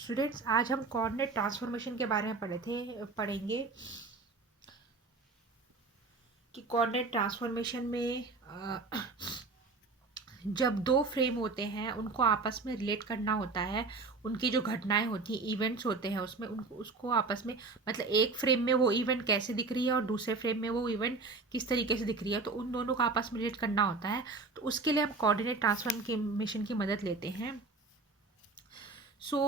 Students, आज हम coordinate transformation के बारे में पढ़ेंगे कि कोऑर्डिनेट ट्रांसफॉर्मेशन में जब दो फ्रेम होते हैं उनको आपस में रिलेट करना होता है। उनकी जो घटनाएं होती हैं, इवेंट्स होते हैं, उसमें उनको उसको आपस में मतलब एक फ्रेम में वो इवेंट कैसे दिख रही है और दूसरे फ्रेम में वो इवेंट किस तरीके से दिख रही है, तो उन दोनों को आपस में रिलेट करना होता है। तो उसके लिए हम कोऑर्डिनेट ट्रांसफॉर्मेशन की मदद लेते हैं। सो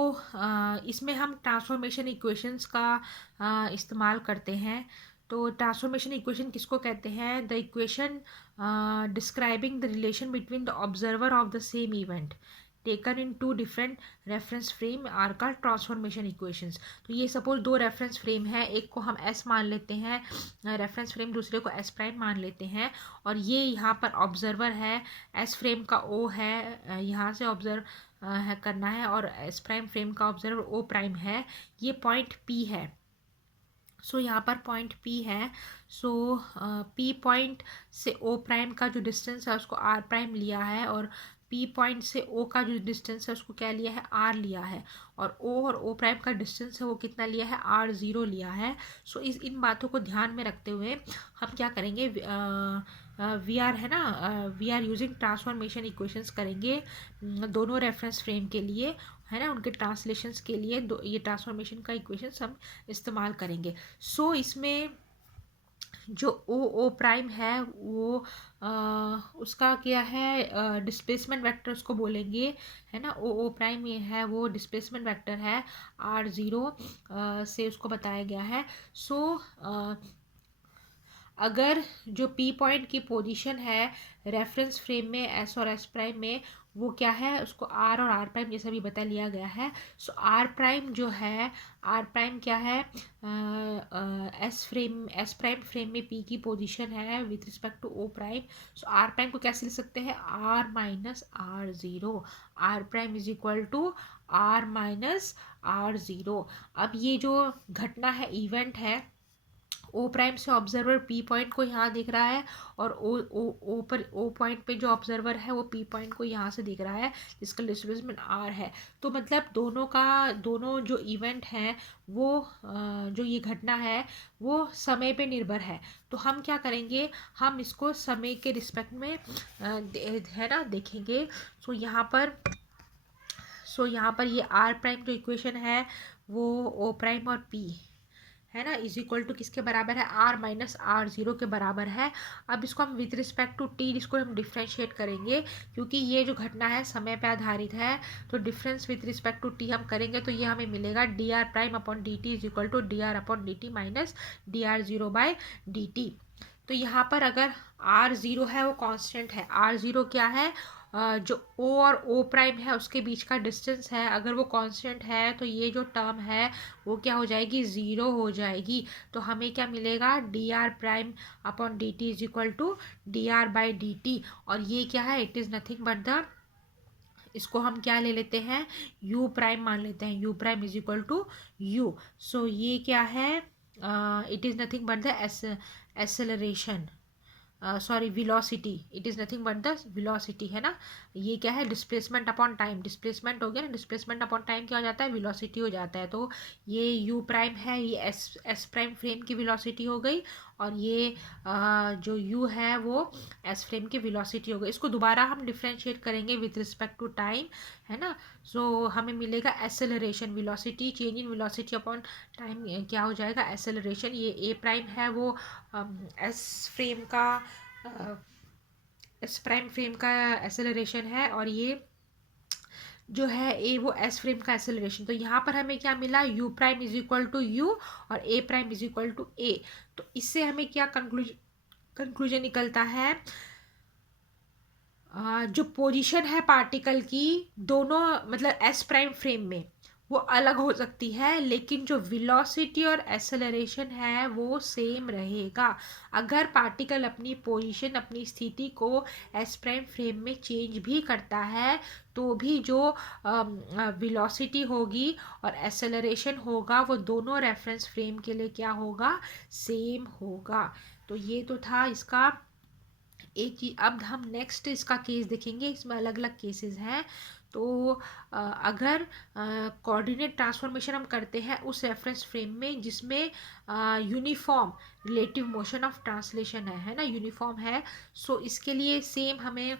इसमें हम ट्रांसफॉर्मेशन इक्वेशंस का इस्तेमाल करते हैं। तो ट्रांसफॉर्मेशन इक्वेशन किसको कहते हैं? The equation describing the relation between the observer of the same event taken in two different reference frame are called transformation equations. तो ये सपोज दो रेफरेंस फ्रेम है, एक को हम एस मान लेते हैं रेफरेंस फ्रेम, दूसरे को एस प्राइम मान लेते हैं, और ये यहाँ पर ऑब्जर्वर है, एस फ्रेम का ओ है, यहाँ से ऑब्जर्व है करना है, और एस प्राइम फ्रेम का ऑब्जर्वर ओ प्राइम है। ये पॉइंट पी है। सो यहाँ पर पॉइंट पी है। सो पी पॉइंट से ओ प्राइम का जो डिस्टेंस है उसको आर प्राइम लिया है, और पी पॉइंट से ओ का जो डिस्टेंस है उसको क्या लिया है? आर लिया है। और ओ प्राइम का डिस्टेंस है वो कितना लिया है? आर ज़ीरो लिया है। सो इन बातों को ध्यान में रखते हुए हम क्या करेंगे? वी आर है ना, we are using transformation equations करेंगे दोनों रेफरेंस फ्रेम के लिए, है ना, उनके ट्रांसलेशंस के लिए ये ट्रांसफॉर्मेशन का इक्वेशंस हम इस्तेमाल करेंगे। सो इसमें जो ओ प्राइम है वो उसका क्या है? डिस्प्लेसमेंट वेक्टर उसको बोलेंगे, है ना। ओ प्राइम ये है वो डिस्प्लेसमेंट वेक्टर है, आर ज़ीरो से उसको बताया गया है। सो अगर जो पी पॉइंट की पोजीशन है रेफरेंस फ्रेम में एस और एस प्राइम में, वो क्या है? उसको आर और आर प्राइम जैसा भी बता लिया गया है। सो आर प्राइम जो है, आर प्राइम क्या है? एस प्राइम फ्रेम में पी की पोजीशन है with respect to O prime. So R prime को कैसे लिख सकते हैं? R minus R zero. R prime is equal to R minus R zero. अब ये जो घटना है, इवेंट है, ओ प्राइम से ऑब्जर्वर पी पॉइंट को यहाँ दिख रहा है, और ओ पॉइंट पे जो ऑब्जर्वर है वो पी पॉइंट को यहाँ से दिख रहा है, जिसका डिस्प्लेसमेंट आर है। तो मतलब दोनों जो इवेंट हैं वो जो ये घटना है वो समय पे निर्भर है। तो हम क्या करेंगे? हम इसको समय के रिस्पेक्ट में है ना देखेंगे। सो यहाँ पर ये आर प्राइम जो इक्वेशन है वो ओ प्राइम और पी, है ना, इज इक्वल टू किसके बराबर है? आर माइनस आर ज़ीरो के बराबर है। अब इसको हम विथ रिस्पेक्ट टू टी इसको हम डिफ्रेंशिएट करेंगे, क्योंकि ये जो घटना है समय पे आधारित है। तो difference with respect to T हम करेंगे तो ये हमें मिलेगा D R prime upon D T is equal to D R upon D T minus D R zero by D T. तो यहाँ पर अगर आर ज़ीरो है वो कांस्टेंट है। आर ज़ीरो क्या है? जो ओ और ओ प्राइम है उसके बीच का डिस्टेंस है। अगर वो कांस्टेंट है तो ये जो टर्म है वो क्या हो जाएगी? ज़ीरो हो जाएगी। तो हमें क्या मिलेगा? D R prime upon D T is equal to D R by D T. और ये क्या है? It is nothing but the, इसको हम क्या ले लेते हैं? यू प्राइम मान लेते हैं। U prime is equal to U. So ये क्या है? It is nothing but the acceleration, sorry velocity. It is nothing but the velocity, है ना। ये क्या है? Displacement upon time. डिस्प्लेसमेंट हो गया ना, डिस्प्लेसमेंट अपॉन टाइम क्या हो जाता है? विलोसिटी हो जाता है। तो ये यू प्राइम है, ये एस प्राइम फ्रेम की विलोसिटी हो गई, और ये जो यू है वो एस फ्रेम की विलोसिटी हो गई। इसको दोबारा हम डिफ्रेंशिएट करेंगे विथ रिस्पेक्ट टू टाइम, है ना। सो हमें मिलेगा acceleration, velocity change in velocity upon time क्या हो जाएगा? एसेलरेशन। ये ए प्राइम है वो एस फ्रेम का एस प्राइम फ्रेम का एसेलरेशन है, और ये जो है ए वो एस फ्रेम का एसेलरेशन। तो यहाँ पर हमें क्या मिला? U prime is equal to U और A prime is equal to A. तो इससे हमें क्या कंक्लूजन निकलता है? जो पोजीशन है पार्टिकल की दोनों मतलब एस प्राइम फ्रेम में वो अलग हो सकती है, लेकिन जो वेलोसिटी और एक्सेलरेशन है वो सेम रहेगा। अगर पार्टिकल अपनी पोजीशन, अपनी स्थिति को एस प्राइम फ्रेम में चेंज भी करता है तो भी जो वेलोसिटी होगी और एक्सेलरेशन होगा वो दोनों रेफरेंस फ्रेम के लिए क्या होगा? सेम होगा। तो ये तो था इसका एक चीज, अब हम नेक्स्ट इसका केस देखेंगे, इसमें अलग अलग केसेस हैं। तो अगर कोऑर्डिनेट ट्रांसफॉर्मेशन हम करते हैं उस रेफरेंस फ्रेम में जिसमें uniform relative motion of translation है ना, यूनिफॉर्म है। सो इसके लिए सेम हमें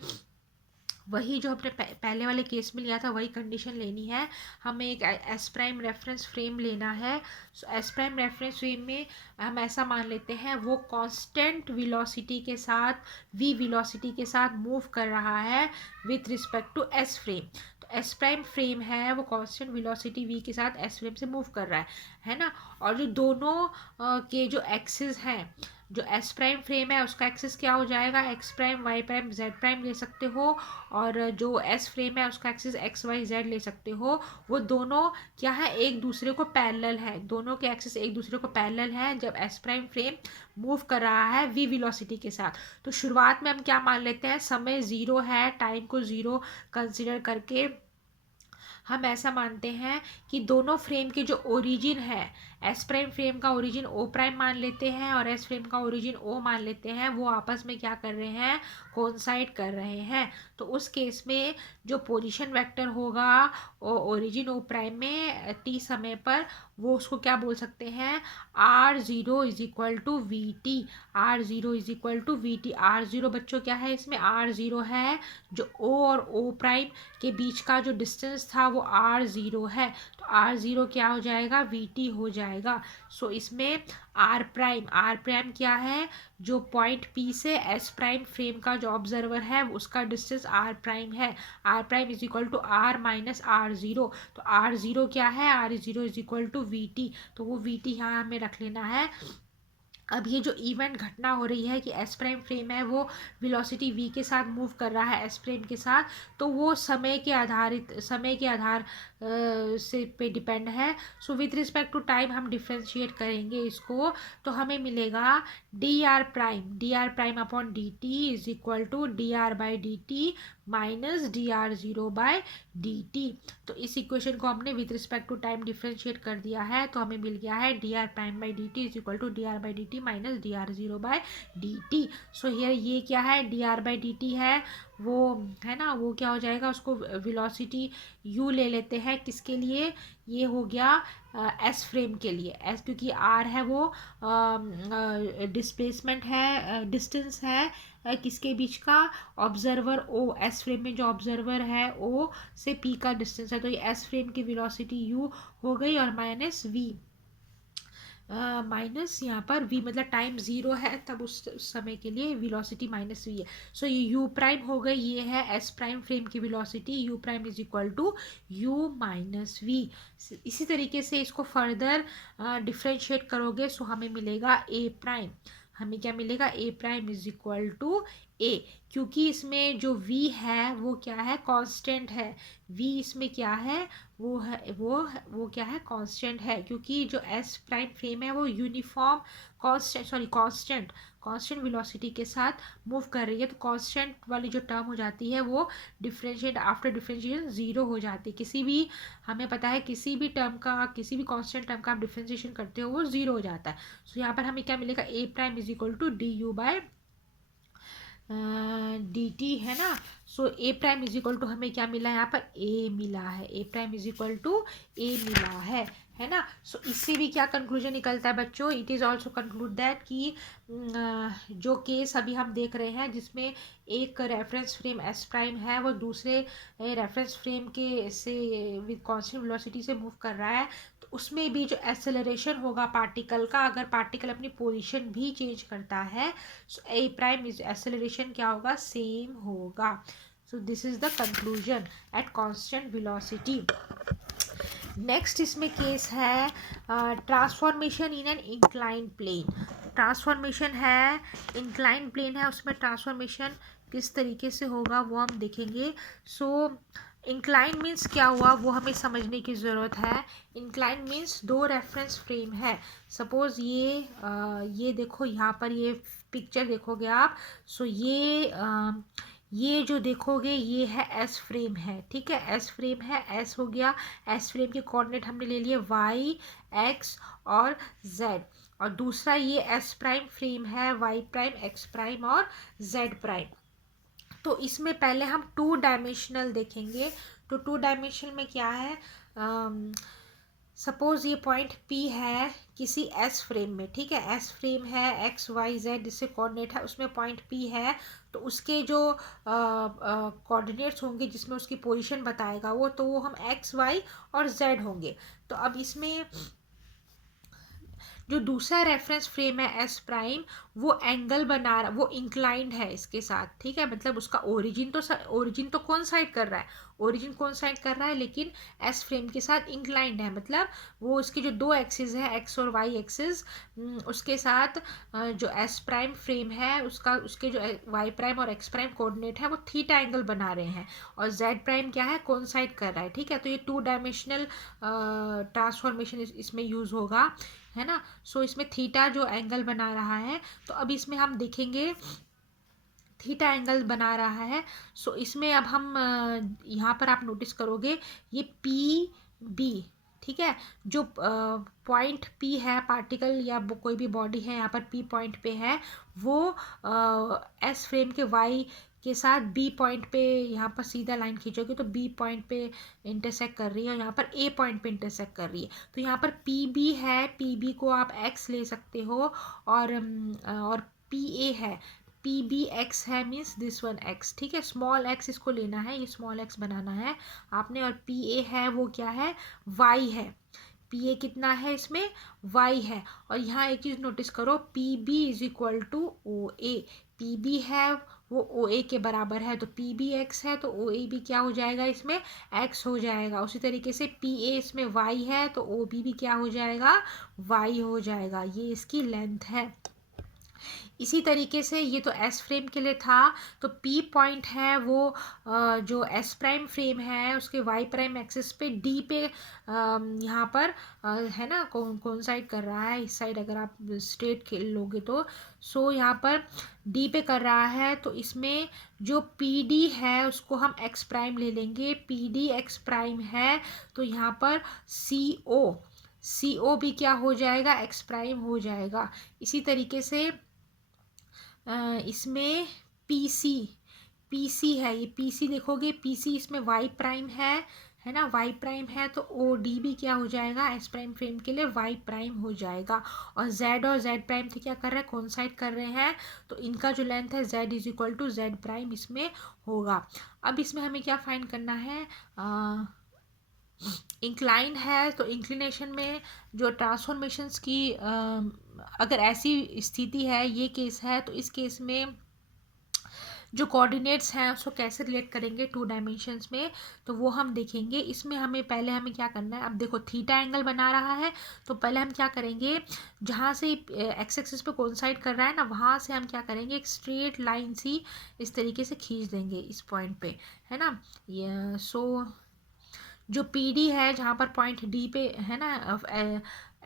वही जो हमने पहले वाले केस में लिया था वही कंडीशन लेनी है। हमें एक एस प्राइम रेफरेंस फ्रेम लेना है। सो एस प्राइम रेफरेंस फ्रेम में हम ऐसा मान लेते हैं वो कांस्टेंट वेलोसिटी के साथ, वी वेलोसिटी के साथ मूव कर रहा है with respect to S frame. तो एस प्राइम फ्रेम है वो कांस्टेंट वेलोसिटी वी के साथ एस फ्रेम से मूव कर रहा है ना। और जो दोनों के जो एक्सिस हैं, जो एस प्राइम फ्रेम है उसका एक्सिस क्या हो जाएगा, x prime Y prime Z prime ले सकते हो, और जो एस फ्रेम है उसका एक्सिस एक्स वाई जेड ले सकते हो। वो दोनों क्या है, एक दूसरे को पैरेलल है, दोनों के एक्सिस एक दूसरे को पैरेलल है जब एस प्राइम फ्रेम मूव कर रहा है वी वेलोसिटी के साथ। तो शुरुआत में हम क्या मान लेते हैं, समय ज़ीरो है, टाइम को ज़ीरो कंसिडर करके हम ऐसा मानते हैं कि दोनों फ्रेम के जो ओरिजिन है, एस प्राइम फ्रेम का ओरिजिन ओ प्राइम मान लेते हैं और एस फ्रेम का ओरिजिन ओ मान लेते हैं, वो आपस में क्या कर रहे हैं, कोइंसाइड कर रहे हैं। तो उस केस में जो पोजीशन वेक्टर होगा ओरिजिन ओ प्राइम में टी समय पर, वो उसको क्या बोल सकते हैं, R zero is equal to V T. R zero is equal to V T. R zero बच्चों क्या है, इसमें आर ज़ीरो है जो ओ और ओ प्राइम के बीच का जो डिस्टेंस था वो आर ज़ीरो है। तो आर ज़ीरो क्या हो जाएगा, वी टी हो जाएगा। सो इसमें आर प्राइम क्या है, जो पॉइंट पी से एस प्राइम फ्रेम का जो ऑब्जर्वर है उसका डिस्टेंस आर प्राइम है। R prime is equal to R minus R zero. तो आर ज़ीरो क्या है, R zero is equal to V T. तो वो वी टी यहाँ हमें रख लेना है। अब ये जो इवेंट घटना हो रही है कि एस प्राइम फ्रेम है वो वेलोसिटी वी के साथ मूव कर रहा है एस प्राइम के साथ, तो वो समय के आधार से पे डिपेंड है। So with respect to time हम डिफ्रेंशिएट करेंगे इसको, तो हमें मिलेगा D R prime upon D T is equal to D R by D T minus D R zero by D T. तो इस इक्वेशन को हमने with respect to time differentiate कर दिया है, तो हमें मिल गया है D R prime by D T is equal to D R by D T minus D R zero by D T. So here ये क्या है, D R by D T है वो, है ना, वो क्या हो जाएगा, उसको वेलोसिटी यू ले लेते हैं, किसके लिए, ये हो गया एस फ्रेम के लिए। एस क्योंकि आर है वो डिस्प्लेसमेंट है, डिस्टेंस है किसके बीच का, ऑब्जर्वर ओ, एस फ्रेम में जो ऑब्जर्वर है ओ से पी का डिस्टेंस है। तो ये एस फ्रेम की वेलोसिटी यू हो गई और माइनस वी, माइनस यहाँ पर v मतलब टाइम ज़ीरो है तब उस समय के लिए वेलोसिटी माइनस वी है। सो ये u प्राइम हो गई, ये है s प्राइम फ्रेम की velocity, u prime is equal to u minus V. इसी तरीके से इसको फर्दर डिफ्रेंशिएट करोगे सो हमें मिलेगा a प्राइम। हमें क्या मिलेगा, a prime is equal to a, क्योंकि इसमें जो v है वो क्या है, कांस्टेंट है। v इसमें क्या है, वो है वो क्या है, कांस्टेंट है, क्योंकि जो एस प्राइम फ्रेम है वो यूनिफॉर्म कांस्टेंट वेलोसिटी के साथ मूव कर रही है। तो कांस्टेंट वाली जो टर्म हो जाती है वो डिफरेंशिएट आफ्टर डिफरेंशिएशन ज़ीरो हो जाती है। किसी भी, हमें पता है किसी भी टर्म का, किसी भी कांस्टेंट टर्म का आप डिफरेंशिएशन करते हो वो ज़ीरो हो जाता है। सो यहाँ पर हमें क्या मिलेगा, A prime is equal to D U by D T, है ना। So A prime is equal to हमें क्या मिला है, यहाँ पर ए मिला है, A prime is equal to A मिला है ना। सो इससे भी क्या कंक्लूजन निकलता है बच्चों, it is also conclude that कि जो केस अभी हम देख रहे हैं जिसमें एक रेफरेंस फ्रेम एस प्राइम है वो दूसरे रेफरेंस फ्रेम के से विद कांस्टेंट वेलोसिटी से मूव कर रहा है, तो उसमें भी जो एक्सेलरेशन होगा पार्टिकल का, अगर पार्टिकल अपनी पोजीशन भी चेंज करता है so A prime is acceleration क्या होगा, सेम होगा। So this is the conclusion at constant velocity. Next इसमें केस है transformation in an incline plane. Transformation है, इंक्लाइन प्लेन है, उसमें ट्रांसफॉर्मेशन किस तरीके से होगा वो हम देखेंगे। सो इंक्लाइन मीन्स क्या हुआ वो हमें समझने की ज़रूरत है। इंक्लाइन मीन्स दो रेफरेंस फ्रेम है, सपोज़ ये देखो यहाँ पर ये पिक्चर देखोगे आप, सो ये जो देखोगे ये है एस फ्रेम है, ठीक है, एस फ्रेम है, एस हो गया, एस फ्रेम के कोऑर्डिनेट हमने ले लिए वाई, एक्स और जेड, और दूसरा ये एस प्राइम फ्रेम है, वाई प्राइम, एक्स प्राइम और जेड प्राइम। तो इसमें पहले हम टू डायमेंशनल देखेंगे। तो टू डायमेंशनल में क्या है, सपोज ये पॉइंट P है किसी S फ्रेम में, ठीक है, S फ्रेम है एक्स वाई जेड जिससे कोऑर्डिनेट है, उसमें पॉइंट P है। तो उसके जो कोऑर्डिनेट्स होंगे जिसमें उसकी पोजीशन बताएगा वो हम एक्स वाई और जेड होंगे। तो अब इसमें जो दूसरा रेफरेंस फ्रेम है एस प्राइम, वो एंगल बना रहा, वो इंक्लाइंड है इसके साथ, ठीक है, मतलब उसका ओरिजिन तो कौन साइड कर रहा है, ओरिजिन कौन साइड कर रहा है, लेकिन एस फ्रेम के साथ इंक्लाइंड है, मतलब वो उसके जो दो एक्सिस है एक्स और वाई एक्सिस, उसके साथ जो एस प्राइम फ्रेम है उसके जो वाई प्राइम और एक्स प्राइम कोऑर्डिनेट है वो थीटा एंगल बना रहे हैं, और जेड प्राइम क्या है, कौन साइड कर रहा है, ठीक है। तो ये टू डायमेंशनल ट्रांसफॉर्मेशन इसमें यूज होगा, है ना। सो इसमें थीटा जो एंगल बना रहा है, तो अब इसमें हम देखेंगे थीटा एंगल बना रहा है। सो इसमें अब हम यहाँ पर आप नोटिस करोगे ये पी बी, ठीक है, जो पॉइंट P है, पार्टिकल या कोई भी बॉडी है यहाँ पर P पॉइंट पे है, वो S फ्रेम के Y के साथ B पॉइंट पे यहाँ पर सीधा लाइन खींचोगे तो B पॉइंट पे इंटरसेक्ट कर रही है और यहाँ पर A पॉइंट पे इंटरसेक्ट कर रही है। तो यहाँ पर PB है, PB को आप X ले सकते हो, और PA है, पी बी एक्स है, मीन्स दिस वन एक्स, ठीक है, स्मॉल एक्स इसको लेना है, ये स्मॉल एक्स बनाना है आपने, और पी ए है वो क्या है, वाई है, पी ए कितना है इसमें, वाई है। और यहाँ एक चीज़ नोटिस करो, P B is equal to O A, P B है वो ओ ए के बराबर है, तो पी बी एक्स है तो ओ ए भी क्या हो जाएगा इसमें, एक्स हो जाएगा। उसी तरीके से पी ए इसमें वाई है तो ओ बी भी क्या हो जाएगा, वाई हो जाएगा, ये इसकी लेंथ है। इसी तरीके से ये तो एस फ्रेम के लिए था। तो पी पॉइंट है वो जो एस प्राइम फ्रेम है उसके वाई प्राइम एक्सिस पे डी पे यहाँ पर है ना, कौन साइड कर रहा है, इस साइड अगर आप स्ट्रेट खेल लोगे तो, सो यहाँ पर डी पे कर रहा है, तो इसमें जो पी डी है उसको हम एक्स प्राइम ले लेंगे, पी डी एक्स प्राइम है, तो यहाँ पर सी ओ भी क्या हो जाएगा, एक्स प्राइम हो जाएगा। इसी तरीके से इसमें पी सी है, ये पी सी देखोगे, पी सी इसमें वाई प्राइम है ना, वाई प्राइम है, तो ओ डी भी क्या हो जाएगा, एस प्राइम फ्रेम के लिए वाई प्राइम हो जाएगा। और जेड प्राइम थे क्या कर रहे हैं, कोइंसाइड कर रहे हैं, तो इनका जो लेंथ है Z is equal to Z prime इसमें होगा। अब इसमें हमें क्या फाइंड करना है, इंक्लाइन है, तो इंक्लिनेशन में जो ट्रांसफॉर्मेशंस की अगर ऐसी स्थिति है, ये केस है, तो इस केस में जो कोऑर्डिनेट्स हैं उसको कैसे रिलेट करेंगे टू डायमेंशंस में, तो वो हम देखेंगे। इसमें हमें क्या करना है, अब देखो थीटा एंगल बना रहा है, तो पहले हम क्या करेंगे, जहाँ से एक्स एक्सिस पे कोइंसाइड कर रहा है ना, वहाँ से हम क्या करेंगे, एक स्ट्रेट लाइन सी इस तरीके से खींच देंगे इस पॉइंट पे, है ना। ये जो पी डी है जहाँ पर पॉइंट डी पे है ना,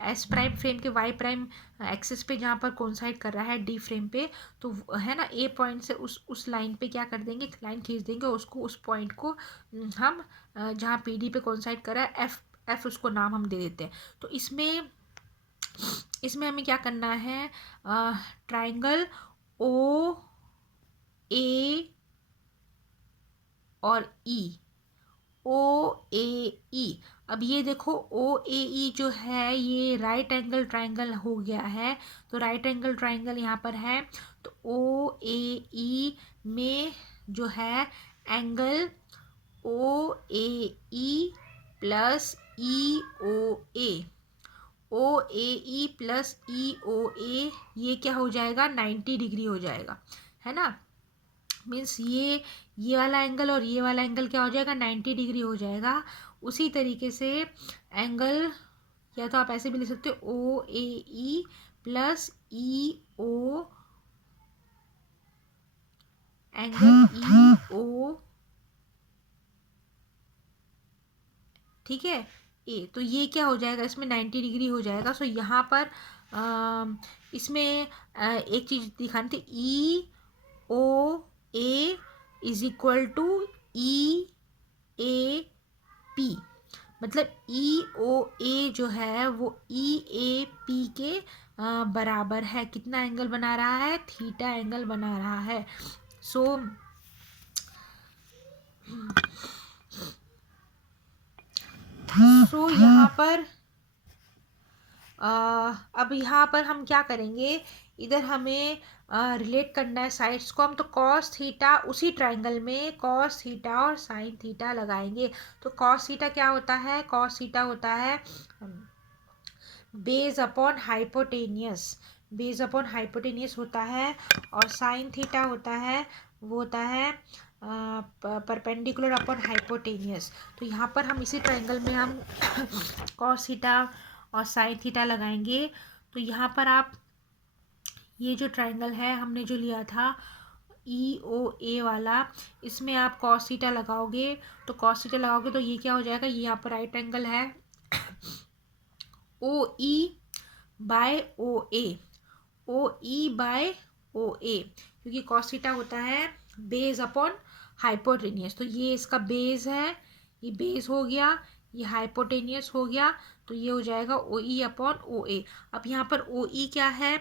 एस प्राइम फ्रेम के वाई प्राइम एक्सिस पे जहाँ पर कोइंसाइड कर रहा है डी फ्रेम पे, तो है ना ए पॉइंट से उस लाइन पे क्या कर देंगे, लाइन खींच देंगे, उसको उस पॉइंट को हम जहाँ पी डी पे कोइंसाइड कर रहा है एफ उसको नाम हम दे देते हैं। तो इसमें हमें क्या करना है, ट्राइंगल ओ ए और ई, अब ये देखो ओ ए ई जो है ये राइट एंगल ट्राइंगल हो गया है, तो राइट एंगल ट्राइंगल यहाँ पर है, तो ओ ए ई में जो है angle O A E plus E O A E plus E O ए, ये क्या हो जाएगा, 90 डिग्री हो जाएगा, है ना। मीन्स ये वाला एंगल और ये वाला एंगल क्या हो जाएगा, 90 डिग्री हो जाएगा। उसी तरीके से एंगल या तो आप ऐसे भी लिख सकते हो ओ A E plus E O, angle E ओ, ठीक है, ए, तो ये क्या हो जाएगा, इसमें 90 डिग्री हो जाएगा। सो यहाँ पर इसमें एक चीज़ दिखानी थी, E O A is equal to E A P, मतलब ई ओ ए जो है वो ई ए पी के बराबर है, कितना एंगल बना रहा है, थीटा एंगल बना रहा है। सो यहाँ पर अब यहाँ पर हम क्या करेंगे, इधर हमें रिलेट करना है साइड्स को हम, तो कॉस थीटा उसी ट्राइंगल में कॉस थीटा और साइन थीटा लगाएंगे। तो कॉस थीटा क्या होता है, कॉस थीटा होता है base upon hypotenuse, base upon hypotenuse होता है, और साइन थीटा होता है, वो होता है परपेंडिकुलर अपॉन हाइपोटेनियस। तो यहाँ पर हम इसी ट्राइंगल में हम कॉस थीटा और साइन थीटा लगाएंगे। तो यहाँ पर आप ये जो ट्राइंगल है हमने जो लिया था ई ओ ए वाला, इसमें आप कॉस थीटा लगाओगे, तो कॉस थीटा लगाओगे तो ये क्या हो जाएगा, ये यहाँ पर राइट एंगल है ओ ई बाय ओ ए, ओ ई बाय ओ ए, क्योंकि कॉस थीटा होता है बेस अपॉन हाइपोटेनियस। तो ये इसका बेस है, ये बेस हो गया, ये हाइपोटेनियस हो गया, तो ये हो जाएगा ओ ई अपॉन ओ ए। अब यहाँ पर ओ ई क्या है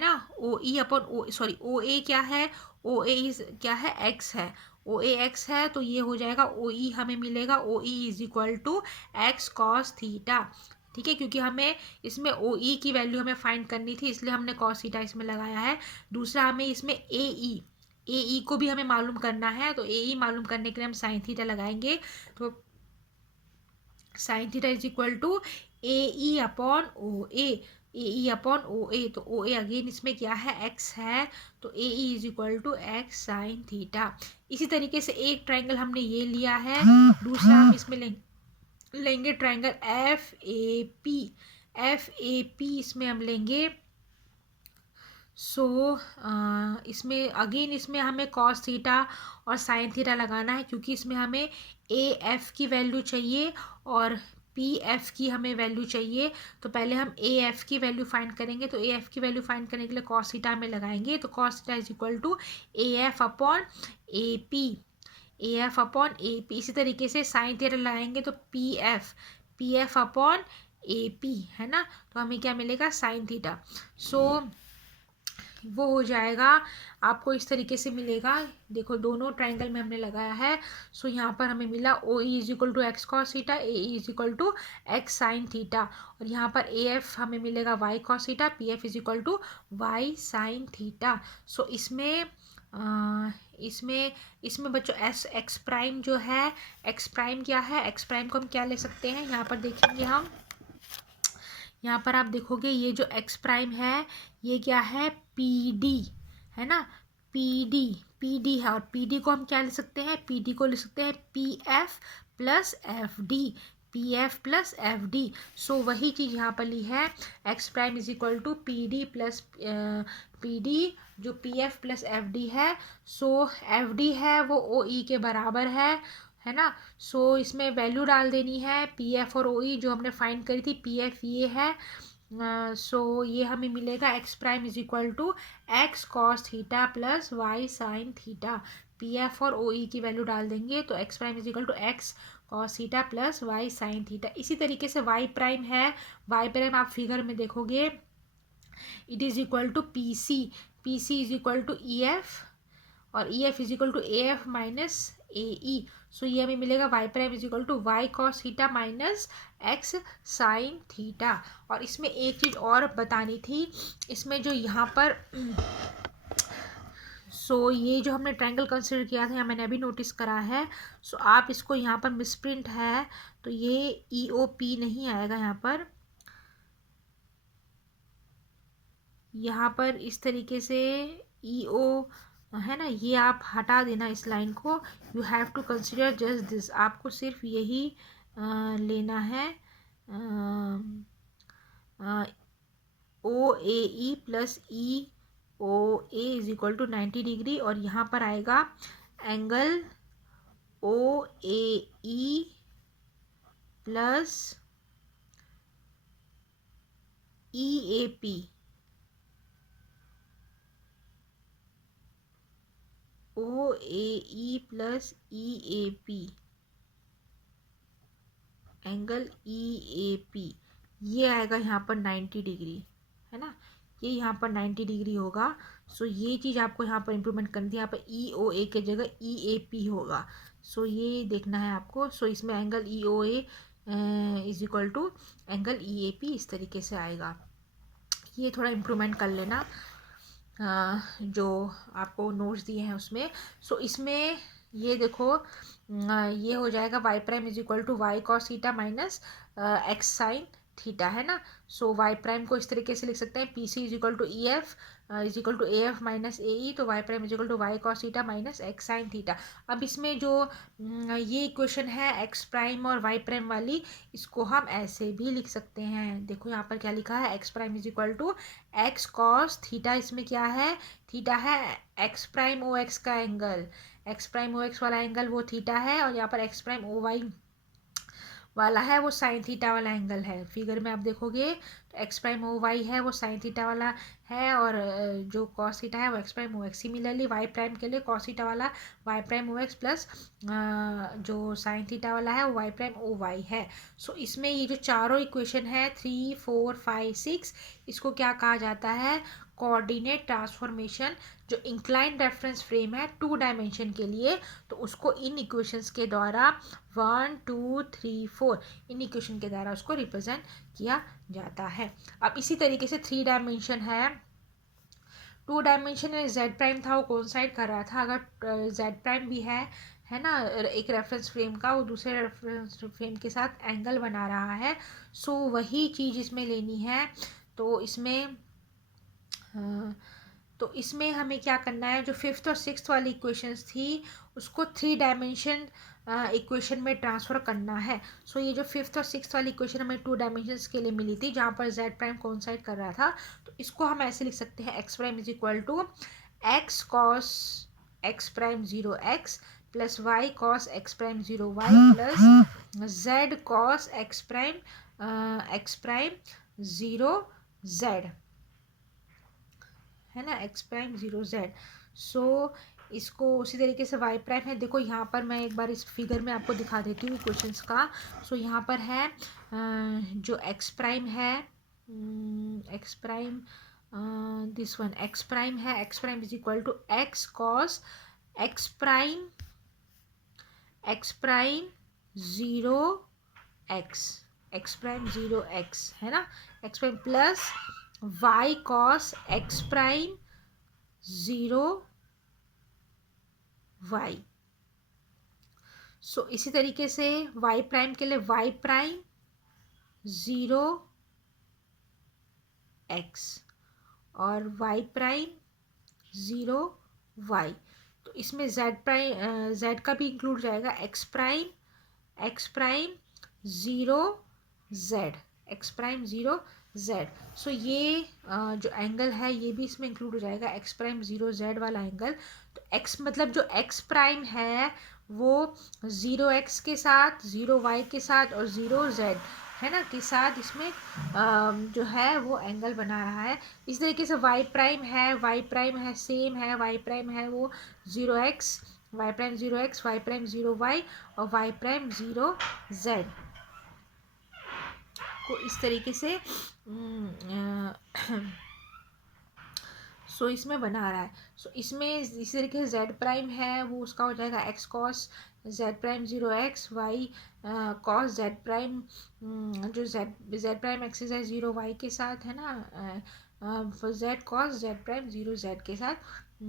ना, ओ ई अपॉन ओ सॉरी ओ ए क्या है, ओ ए इज क्या है, एक्स है, ओ ए एक्स है, तो ये हो जाएगा ओ ई हमें मिलेगा O E is equal to x cos theta. ठीक है, क्योंकि हमें इसमें ओ ई की वैल्यू हमें फाइंड करनी थी, इसलिए हमने कॉस थीटा इसमें लगाया है। दूसरा हमें इसमें ए ई को भी हमें मालूम करना है, तो ए ई मालूम करने के लिए हम साइन थीटा लगाएंगे। तो sine theta is equal to A E upon O A E upon O A, तो ओ ए अगेन इसमें क्या है, एक्स है, तो A E is equal to X sine theta. इसी तरीके से एक ट्राइंगल हमने ये लिया है, दूसरा हम इसमें लेंगे triangle F A P, F A P इसमें हम लेंगे। सो इसमें अगेन इसमें हमें कॉस थीटा और साइन थीटा लगाना है, क्योंकि इसमें हमें ए एफ की वैल्यू चाहिए और पी एफ की हमें वैल्यू चाहिए। तो पहले हम ए एफ की वैल्यू फाइंड करेंगे, तो ए एफ की वैल्यू फाइंड करने के लिए कॉस थीटा में लगाएंगे, तो cos theta is equal to A F upon A P, A F upon A P. इसी तरीके से साइन थीटा लगाएंगे तो P F upon A P, है ना, तो हमें क्या मिलेगा, साइन थीटा। सो वो हो जाएगा आपको इस तरीके से मिलेगा। देखो दोनों ट्राइंगल में हमने लगाया है। सो यहाँ पर हमें मिला O E is equal to x cos theta, A E is equal to X sine theta, और यहाँ पर ए एफ हमें मिलेगा Y cos theta, P F is equal to Y sine theta. So इसमें बच्चों एक्स प्राइम जो है, ex prime क्या है, एक्स प्राइम को हम क्या ले सकते हैं, यहाँ पर देखेंगे हम, यहाँ पर आप देखोगे ये जो एक्स प्राइम है ये क्या है, पी डी है ना, पी डी है, और पी डी को हम क्या ले सकते हैं, पी डी को ले सकते हैं P F plus F D, P F plus F D. So वही चीज़ यहाँ पर ली है, x prime is equal to P D plus P D जो P F plus F D है। सो एफ डी है वो ओ ई के बराबर है ना। सो इसमें वैल्यू डाल देनी है पी एफ और ओ ई जो हमने फाइंड करी थी, पी एफ ये है, सो ये हमें मिलेगा X prime is equal to x cos theta plus Y sine theta. P F और ओ ई की वैल्यू डाल देंगे तो X prime is equal to x cos theta plus Y sine theta. इसी तरीके से वाई प्राइम है, Y prime आप फिगर में देखोगे it is equal to P C is equal to E F, और E F is equal to A F minus A E. So ये हमें मिलेगा Y prime is equal to Y cos theta minus X sine theta. और इसमें एक चीज़ और बतानी थी, इसमें जो यहाँ पर ये जो हमने ट्रायंगल कंसिडर किया था, यहाँ मैंने अभी नोटिस करा है। सो आप इसको यहाँ पर मिसप्रिंट है, तो ये ई ओ पी नहीं आएगा यहाँ पर इस तरीके से ई ओ है ना, ये आप हटा देना इस लाइन को। You have to consider just this, आपको सिर्फ यही लेना है, O A E plus E O A is equal to 90 degree, और यहाँ पर आएगा angle O A E plus E A P, O A E plus E A P, angle E A P, ये आएगा यहाँ पर 90 डिग्री। है ना, ये यहाँ पर 90 डिग्री होगा। सो ये चीज़ आपको यहाँ पर इम्प्रूवमेंट करनी थी, यहाँ पर EOA के जगह EAP होगा। सो ये देखना है आपको। सो इसमें angle EOA is equal to angle EAP इस तरीके से आएगा। ये थोड़ा इम्प्रूवमेंट कर लेना जो आपको नोट्स दिए हैं उसमें। सो इसमें ये देखो ये हो जाएगा Y prime is equal to Y cos theta minus X sine theta, है ना। सो वाई प्राइम को इस तरीके से लिख सकते हैं, P C is equal to E F is equal to A F minus A E, तो Y prime is equal to Y cos theta minus X sine theta. अब इसमें जो ये इक्वेशन है एक्स प्राइम और वाई प्राइम वाली, इसको हम ऐसे भी लिख सकते हैं। देखो यहाँ पर क्या लिखा है, x prime is equal to x cos theta, इसमें क्या है, थीटा है एक्स प्राइम ओ एक्स का angle, X prime O X वाला एंगल वो थीटा है, और यहाँ पर एक्स प्राइम ओ वाई वाला है वो साइन थीटा वाला एंगल है। फिगर में आप देखोगे तो एक्स प्राइम ओ वाई है वो साइन थीटा वाला है, और जो कॉस थीटा है वो X prime O X. Similarly Y prime के लिए कॉस थीटा वाला Y prime O X plus जो साइन थीटा वाला है वो वाई प्राइम ओ वाई है। सो इसमें ये जो चारों इक्वेशन है 3, 4, 5, 6, इसको क्या कहा जाता है, कोऑर्डिनेट ट्रांसफॉर्मेशन। जो इंक्लाइंड रेफरेंस फ्रेम है 2 डायमेंशन के लिए, तो उसको इन इक्वेशंस के द्वारा 1, 2, 3, 4 इन इक्वेशन के द्वारा उसको रिप्रेजेंट किया जाता है। अब इसी तरीके से 3 डायमेंशन है, 2 डायमेंशन में जेड प्राइम था वो कौन साइड कर रहा था, अगर जेड प्राइम भी है ना, एक रेफरेंस फ्रेम का, वो दूसरे रेफरेंस फ्रेम के साथ एंगल बना रहा है। सो वही चीज़ इसमें लेनी है। तो इसमें हमें क्या करना है, जो 5th और 6th वाली इक्वेशंस थी उसको 3 डायमेंशन इक्वेशन में ट्रांसफ़र करना है। सो ये जो 5th और 6th वाली इक्वेशन हमें 2 डायमेंशंस के लिए मिली थी, जहाँ पर जेड प्राइम कोइंसाइड कर रहा था, तो इसको हम ऐसे लिख सकते हैं, X prime is equal to x cos x prime 0 X plus Y cos x prime 0 Y plus Z cos x prime 0 Z, है ना, एक्स प्राइम 0 जेड। सो इसको उसी तरीके से वाई प्राइम है। देखो यहाँ पर मैं एक बार इस फिगर में आपको दिखा देती हूँ क्वेश्चंस का। सो यहाँ पर है जो एक्स प्राइम है, x prime this one x prime है, x prime is equal to x cos x prime 0 x, x prime 0 x, है ना, x prime plus Y cos x prime 0 y. So इसी तरीके से वाई प्राइम के लिए y prime 0 x और Y prime 0 y. तो इसमें जेड प्राइम जेड का भी इंक्लूड जाएगा, x prime 0 Z, x prime 0 z. So ये जो एंगल है ये भी इसमें इंक्लूड हो जाएगा, एक्स प्राइम 0 जेड वाला एंगल। तो एक्स मतलब जो एक्स प्राइम है वो 0 एक्स के साथ, 0 वाई के साथ और 0 जेड, है ना, के साथ इसमें जो है वो एंगल बना रहा है। इस तरीके से वाई प्राइम है सेम है, वाई प्राइम है वो 0 X, Y prime 0 X, Y prime 0 Y और वाई प्राइम 0 जेड को इस तरीके से सो इसमें बना रहा है। सो इसमें इसी तरीके से जेड प्राइम है वो उसका हो जाएगा X cos Z prime 0 X Y cos Z prime, जो जेड प्राइम एक्सिस है 0 वाई के साथ, है ना, Z cos Z prime 0 Z के साथ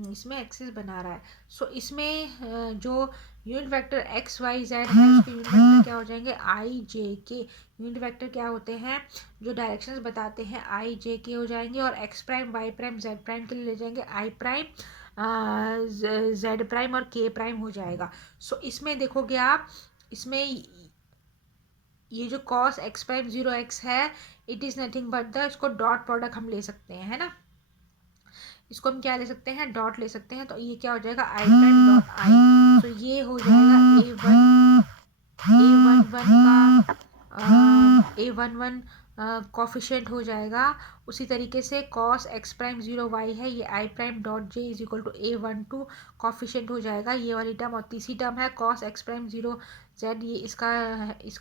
इसमें एक्सिस बना रहा है। सो इसमें जो unit vector X Y Z है उसके यूनिट वेक्टर क्या हो जाएंगे, आई जे के। यूनिट वेक्टर क्या होते हैं, जो डायरेक्शंस बताते हैं, आई जे के हो जाएंगे, और X prime Y prime Z prime के लिए ले जाएंगे आई प्राइम जेड प्राइम और के प्राइम हो जाएगा। सो इसमें देखोगे आप, इसमें ये जो कॉस एक्स प्राइम 0 एक्स है it is nothing but the, इसको डॉट प्रोडक्ट हम ले सकते हैं, है ना, इसको हम क्या ले सकते हैं, डॉट ले सकते हैं। तो ये क्या हो जाएगा, आई प्राइम डॉट आई। तो ये हो जाएगा A11 कॉफिशेंट हो जाएगा। उसी तरीके से कॉस एक्स प्राइम 0 वाई है, ये I prime dot J is equal to A12 coefficient हो जाएगा, ये वाली टर्म। और तीसरी टर्म है कॉस एक्स प्राइम 0 जेड, ये इसका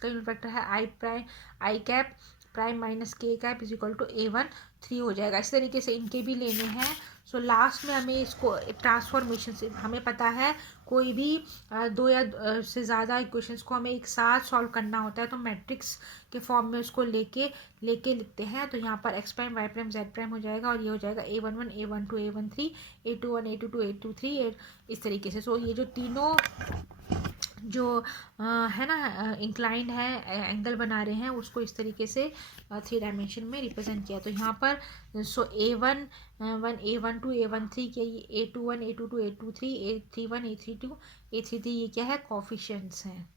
यूनिट वेक्टर है i prime i cap prime minus k cap is equal to A1 3 हो जाएगा। इस तरीके से इनके भी लेने हैं। सो लास्ट में हमें इसको ट्रांसफॉर्मेशन से हमें पता है कोई भी दो या से ज़्यादा इक्वेशंस को हमें एक साथ सॉल्व करना होता है तो मैट्रिक्स के फॉर्म में उसको लेके लिखते हैं। तो यहाँ पर X prime Y prime Z prime हो जाएगा और ये हो जाएगा A11 A12 A13 A21 A22 A23 इस तरीके से। सो ये जो तीनों जो है ना इंक्लाइंड है एंगल बना रहे हैं उसको इस तरीके से 3 डायमेंशन में रिप्रेजेंट किया। तो यहाँ पर सो A11 A12 A13 के ये A21 A22 A23 A31 A32 A33 ये क्या है कोफिशिएंट्स हैं।